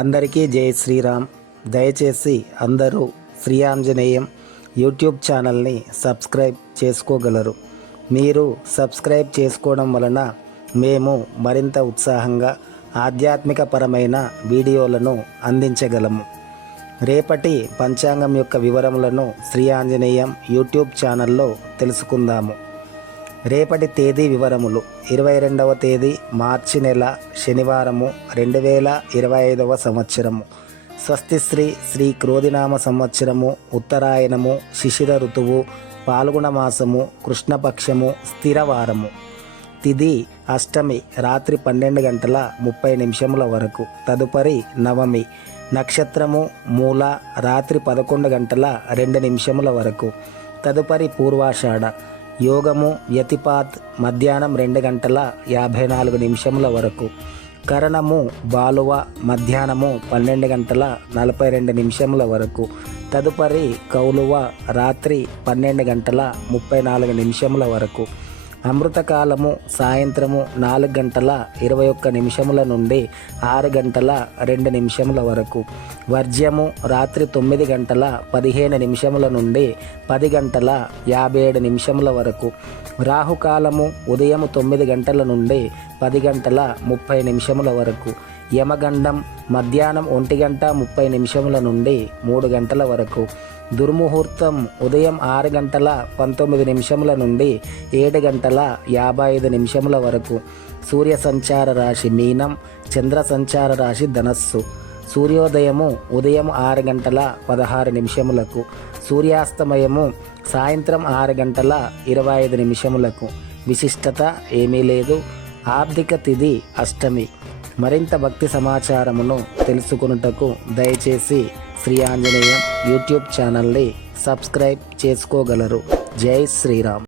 అందరికీ జై శ్రీరామ్. దయచేసి అందరూ శ్రీ ఆంజనేయం యూట్యూబ్ ఛానల్ని సబ్స్క్రైబ్ చేసుకోగలరు. మీరు సబ్స్క్రైబ్ చేసుకోవడం వలన మేము మరింత ఉత్సాహంగా ఆధ్యాత్మిక పరమైన వీడియోలను అందించగలము. రేపటి పంచాంగం యొక్క వివరములను శ్రీ ఆంజనేయం యూట్యూబ్ ఛానల్లో తెలుసుకుందాము. రేపటి తేదీ వివరములు: 22వ తేదీ మార్చి నెల శనివారము, 2025 సంవత్సరము. స్వస్తి శ్రీ క్రోధినామ సంవత్సరము, ఉత్తరాయణము, శిశిర ఋతువు, పాల్గొన మాసము, కృష్ణపక్షము, స్థిరవారము. తిథి అష్టమి, రాత్రి 12:30 వరకు. తదుపరి నవమి. నక్షత్రము మూల, రాత్రి 11:02 వరకు. తదుపరి పూర్వాషాఢ. యోగము వ్యతిపాత్, మధ్యాహ్నం 2:54 వరకు. కరణము బాలువ, మధ్యాహ్నము 12:42 వరకు. తదుపరి కౌలువ, రాత్రి 12:34 వరకు. అమృతకాలము సాయంత్రము 4:21 నుండి 6:02 వరకు. వర్జ్యము రాత్రి 9:15 నుండి 10:57 వరకు. రాహుకాలము ఉదయం 9 నుండి 10:30 వరకు. యమగండం మధ్యాహ్నం 1:30 నుండి 3 వరకు. దుర్ముహూర్తం ఉదయం 6:19 నుండి 7:55 వరకు. సూర్య సంచార రాశి మీనం, చంద్ర సంచార రాశి ధనస్సు. సూర్యోదయము ఉదయం 6:16. సూర్యాస్తమయము సాయంత్రం 6:25. విశిష్టత ఏమీ లేదు. ఆర్థిక తిథి అష్టమి. మరింత భక్తి సమాచారమును తెలుసుకొనుటకు దయచేసి శ్రీ ఆంజనేయం యూట్యూబ్ ఛానల్ని సబ్స్క్రైబ్ చేసుకోగలరు. జై శ్రీరామ్.